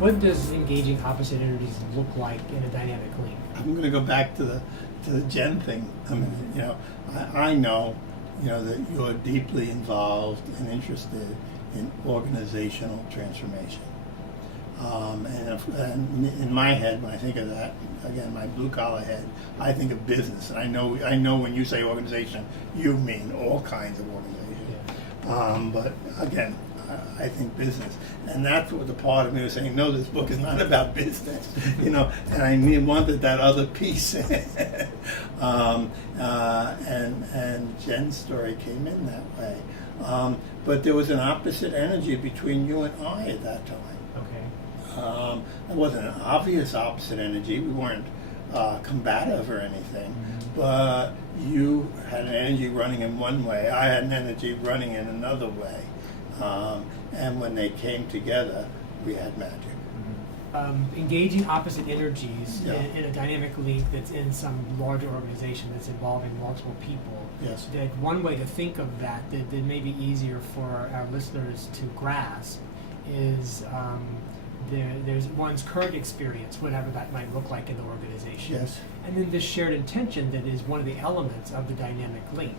What does engaging opposite energies look like in a dynamic link? I'm going to go back to the Jen thing. I mean, I know, that you're deeply involved and interested in organizational transformation. And in my head, when I think of that, again, my blue collar head, I think of business. And I know when you say organization, you mean all kinds of organization. Yeah. But again, I think business, and that's what the part of me was saying. No, this book is not about business, and I wanted that other piece. And Jen's story came in that way, but there was an opposite energy between you and I at that time. Okay. It wasn't an obvious opposite energy. We weren't combative or anything, but you had an energy running in one way. I had an energy running in another way. And when they came together, we had magic. Engaging opposite energies Yeah. in a dynamic link that's in some larger organization that's involving multiple people. Yes. That one way to think of that may be easier for our listeners to grasp is there's one's current experience, whatever that might look like in the organization. Yes. And then this shared intention that is one of the elements of the dynamic link.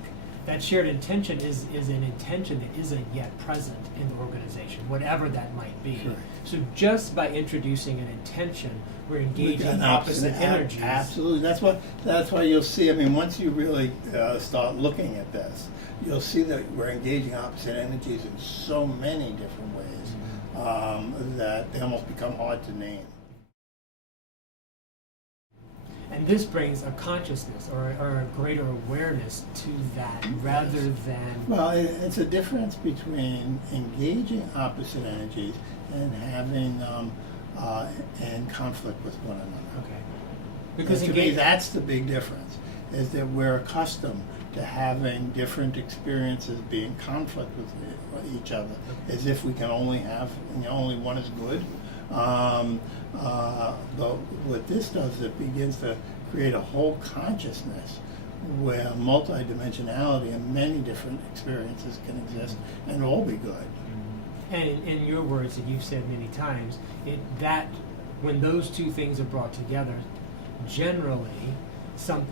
That shared intention is an intention that isn't yet present in the organization, whatever that might be. Correct. So just by introducing an intention, we're engaging opposite energies. Absolutely. That's why you'll see. I mean, once you really start looking at this, you'll see that we're engaging opposite energies in so many different ways that they almost become hard to name. And this brings a consciousness or a greater awareness to that rather than... Well, it's a difference between engaging opposite energies and having them in conflict with one another. Okay. Because to me, that's the big difference, is that we're accustomed to having different experiences be in conflict with each other, as if we can only have, only one is good. But what this does, it begins to create a whole consciousness where multidimensionality and many different experiences can exist and all be good. And in your words that you've said many times, that when those two things are brought together, generally some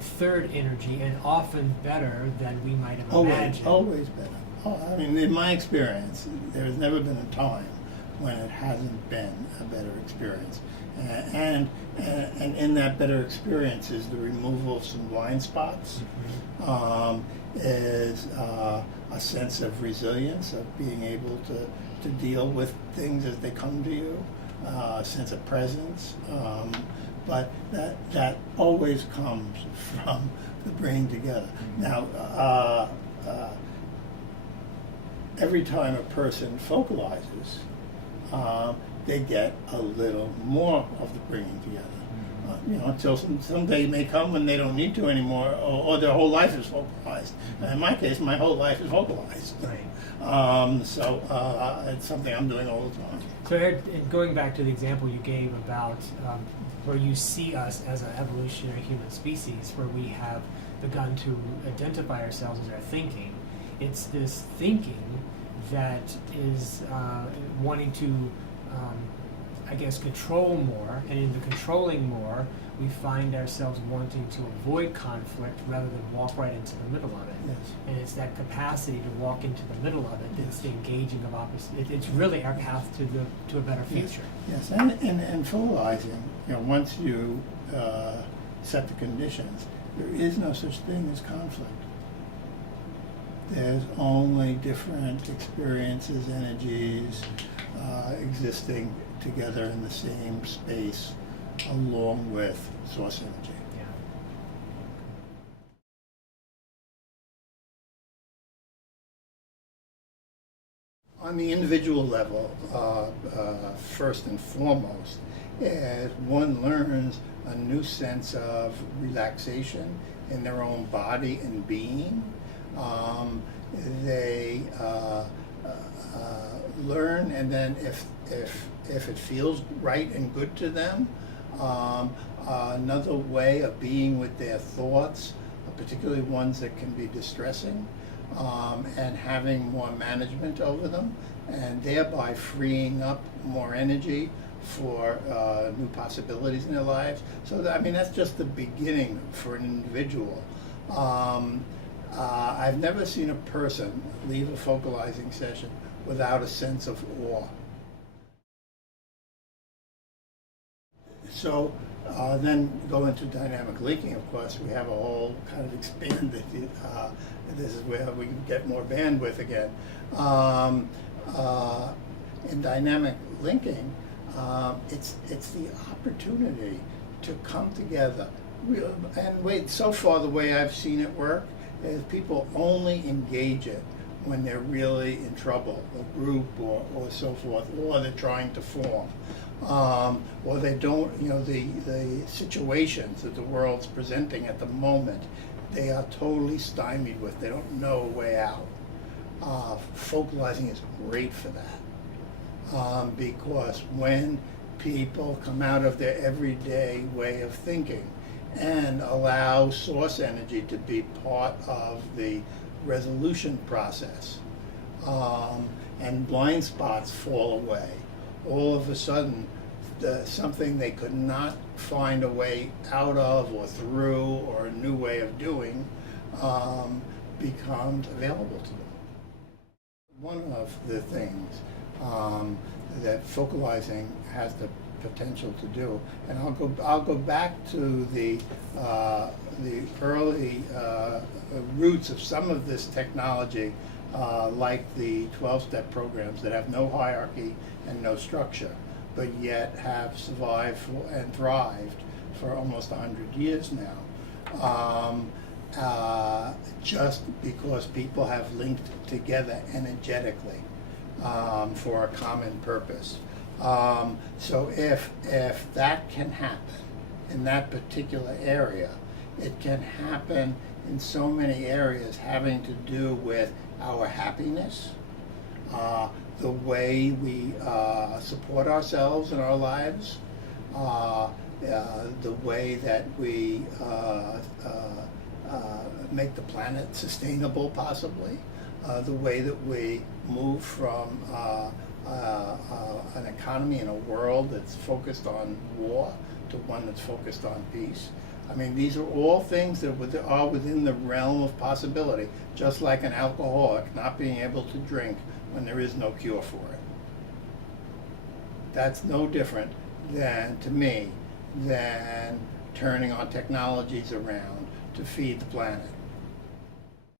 third energy, and often better than we might have imagined. Always better. I mean, in my experience, there has never been a time when it hasn't been a better experience. And in that better experience is the removal of some blind spots, is a sense of resilience, of being able to deal with things as they come to you, a sense of presence. But that always comes from the bringing together. Now, every time a person focalizes, they get a little more of the bringing together. Until someday may come when they don't need to anymore, or their whole life is focalized. In my case, my whole life is focalized. Right. So it's something I'm doing all the time. So Ed, going back to the example you gave about where you see us as an evolutionary human species, where we have begun to identify ourselves as our thinking, it's this thinking that is wanting to control more, and in the controlling more, we find ourselves wanting to avoid conflict rather than walk right into the middle of it. Yes. And it's that capacity to walk into the middle of it that's the engaging of opposite. It's really our path to a better future. Yes, and focalizing, once you set the conditions, there is no such thing as conflict. There's only different experiences, energies, existing together in the same space along with source energy. Yeah. On the individual level, first and foremost, as one learns a new sense of relaxation in their own body and being, they learn, and then if it feels right and good to them, another way of being with their thoughts, particularly ones that can be distressing, and having more management over them, and thereby freeing up more energy for new possibilities in their lives. So I mean, that's just the beginning for an individual. I've never seen a person leave a focalizing session without a sense of awe. So then go into dynamic linking. Of course, we have a whole kind of expanded. This is where we can get more bandwidth again. In dynamic linking, it's the opportunity to come together. And wait, so far the way I've seen it work is people only engage it when they're really in trouble, a group or so forth, or they're trying to form. Or they don't, the situations that the world's presenting at the moment, they are totally stymied with. They don't know a way out. Focalizing is great for that. Because when people come out of their everyday way of thinking and allow source energy to be part of the resolution process, and blind spots fall away, all of a sudden something they could not find a way out of or through or a new way of doing becomes available to them. One of the things that focalizing has the potential to do, and I'll go back to the early roots of some of this technology, like the 12-step programs that have no hierarchy and no structure, but yet have survived and thrived for almost 100 years now. Just because people have linked together energetically for a common purpose. So if that can happen in that particular area, it can happen in so many areas having to do with our happiness, the way we support ourselves in our lives, the way that we make the planet sustainable, possibly, the way that we move from an economy and a world that's focused on war to one that's focused on peace. I mean, these are all things that are within the realm of possibility, just like an alcoholic not being able to drink when there is no cure for it. That's no different than, to me, than turning our technologies around to feed the planet.